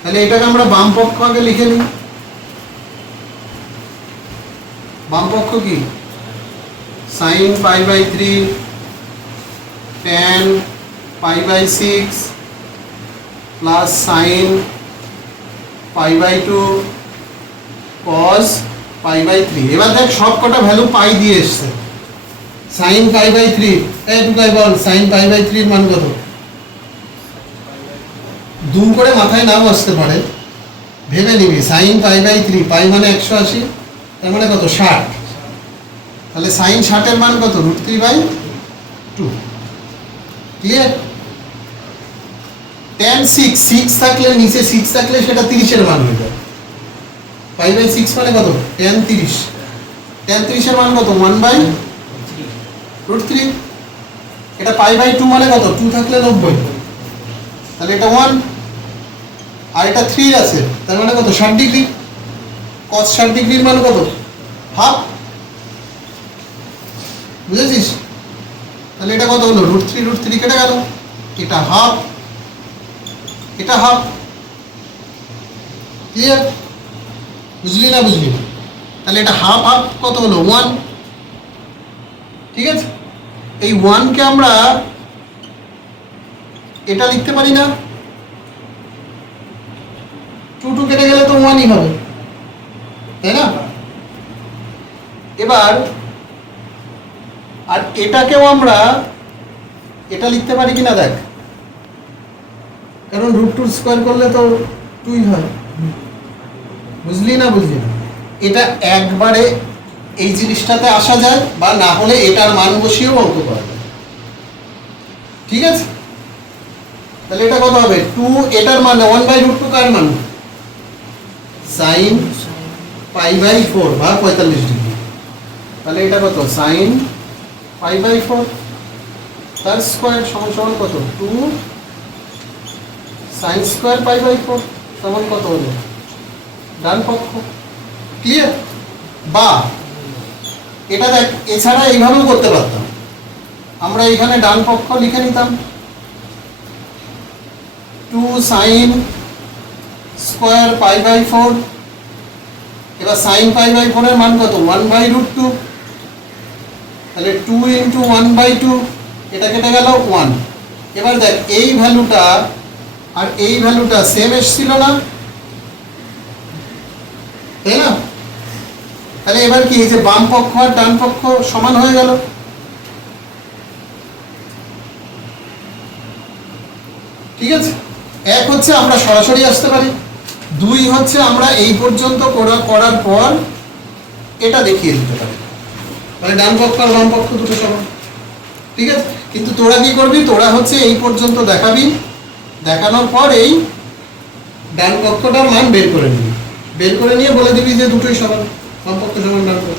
তাহলে এটাকে আমরা বাম পক্ষ আগে লিখে নিই। বাম পক্ষ কি sin π/3 tan π/6 plus sin π/2 cos π/3। এবার দেখ সব কটা ভ্যালু পাই দিয়ে এসছে। sin π/3 টুকাই বল sin π/3 এর মান কত? দুম করে মাথায় নাও আসতে পারে, ভেবে নিবি। sin π/3 পাই মানে 180, তার মানে কত 60। তাহলে sin 60 এর মান কত? √3/2। ক্লিয়ার? tan 6 থাকলে নিচে 6 থাকলে সেটা 30 এর মান হয়ে যায়। π/6 মানে কত? tan 30। tan 30 এর মান কত? 1/√3। এটা π/2 মানে কত? 2 থাকলে 90। তাহলে এটা 1 আর এটা 3 আছে, তার মানে কত? 60 ডিগ্রি। cos 60 ডিগ্রির মান কত? হাফ। বুঝেছিস? তাহলে এটা কত হলো? √3 কেটে গেল, এটা হাফ, এটা হাফ। ক্লিয়ার? বুঝলি না বুঝলি? তাহলে এটা হাফ হাফ কত হলো? 1। ঠিক আছে, এই 1 কে আমরা এটা লিখতে পারি না? 2 কেটে গেলে তো 1ই হবে, তাই না? এবার আর এটাকেও আমরা এটা লিখতে পারি কিনা দেখ, কারণ √2 স্কয়ার করলে তো 2ই হয়। বুঝলি না বুঝলি না? এটা একবারে এই জিনিসটাতে আসা যায়, বা না হলে এটার মান বসিয়েও অঙ্ক করা যায়। ঠিক আছে, তাহলে এটা কত হবে? 2 এটার মান 1/√2 কার মান? sin π/4 বা 45 ডিগ্রি। তাহলে এটা কত? sin π/4 তার স্কয়ার সমান কত? 2 sin স্কয়ার π/4 সমান কত হলো? ডান পক্ষ। ক্লিয়ার? বা এটা দেখ, এছাড়া এইভাবেও করতে পারতাম। আমরা এখানে ডান পক্ষ লিখে নিতাম 2 sin স্কয়ার π/4। এবার sin π/4 এর মান কত? 1/√2। তাহলে 2 × 1/2, এটা কেটে গেল 1। এবার দেখ এই ভ্যালুটা আর এই ভ্যালুটা সেম এসেছিল না, তাই না? তাহলে এবার কি, এই যে বাম পক্ষ আর ডান পক্ষ সমান হয়ে গেল। ঠিক আছে, এক হচ্ছে আমরা সরাসরি আসতে পারি, 2 হচ্ছে আমরা এই পর্যন্ত করার পর এটা দেখিয়ে দিতে পারি। মানে ডান পক্ষ আর বাম পক্ষ দুটো সমান। ঠিক আছে, কিন্তু তোরা কি করবি? তোরা হচ্ছে এই পর্যন্ত দেখাবি, দেখানোর পর এই ডান পক্ষটার মান বের করে নিবি, বের করে নিয়ে বলে দিবি যে দুটোই সমান, বাম পক্ষ সমান ডান পক্ষ।